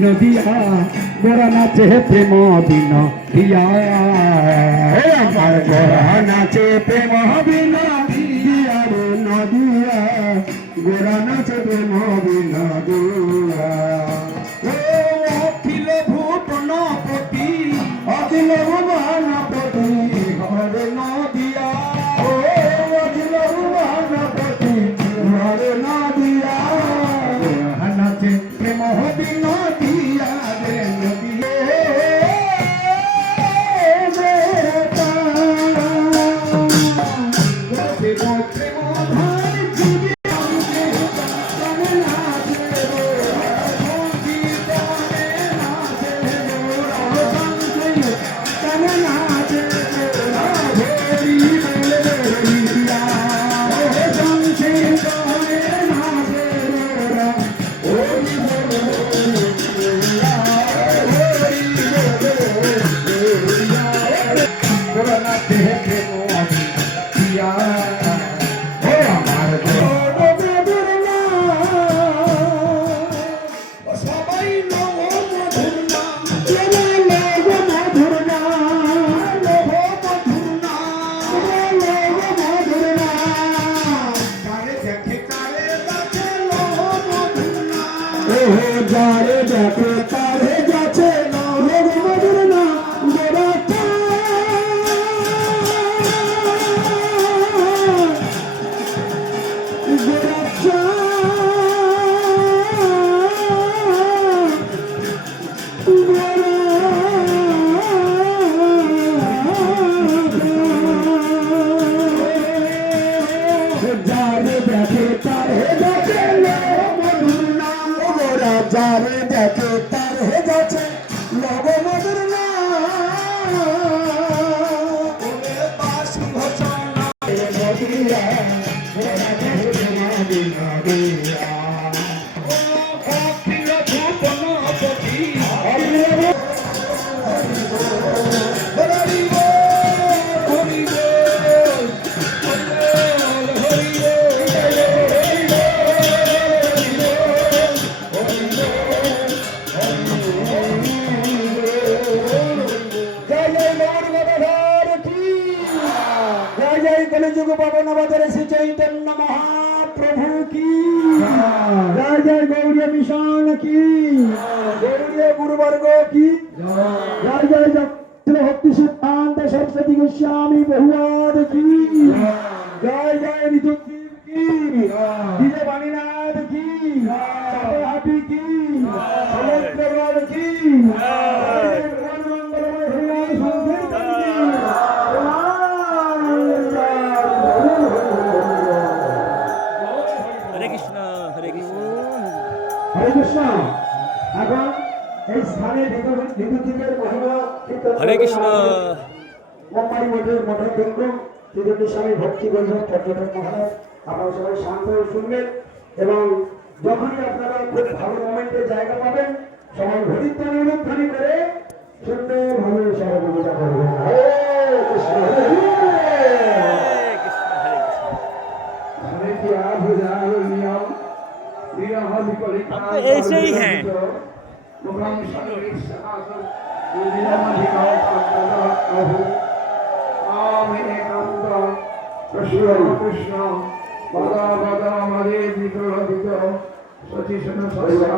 নদিয়া গোরা নাচে প্রেম বিন দিয়া আমার গোরা নাচে প্রেম বিন দিয়া রে নদিয়া গোরা নাচে প্রেম বিন দিয়া অখিল ভুবনপতি অখিল ভুবনপতি ঘরে নদিয়া অখিল ভুবনপতি ঘরে নদিয়া নাচে প্রেম বিন सरस्वती गोस्वामी बहुवाद की जय जय विद्युत की डीजे वाणीनाथ की हापी की समुद्रवाद की हरे হরে কৃষ্ণ। এখন এই স্থানে বিদ্যুতের মহিমা কীর্তন হরে কৃষ্ণ। মুম্বাই মঠের মঠাধ্যক্ষ শ্রীদেবী স্বামী ভক্তি বৈষ্ণব পর্যটক মহারাজ, আপনারা সবাই শান্ত হয়ে শুনবেন এবং যখনই আপনারা খুব ভালো মোমেন্টে জায়গা পাবেন সবাই হরিধ্বনি অনুধ্বনি করে সুন্দরভাবে সহযোগিতা করবেন। হরে কৃষ্ণ হরে हरे क्या बुझाओ नियम विरह विपरीत ऐसे ही हैं। मुखम संगीत सहासुर दुर्दिनम अधिकाओ कांताहो आम एकांत कृष्ण कृष्ण बदा बदा मरे विकल विकल सचिशन सत्या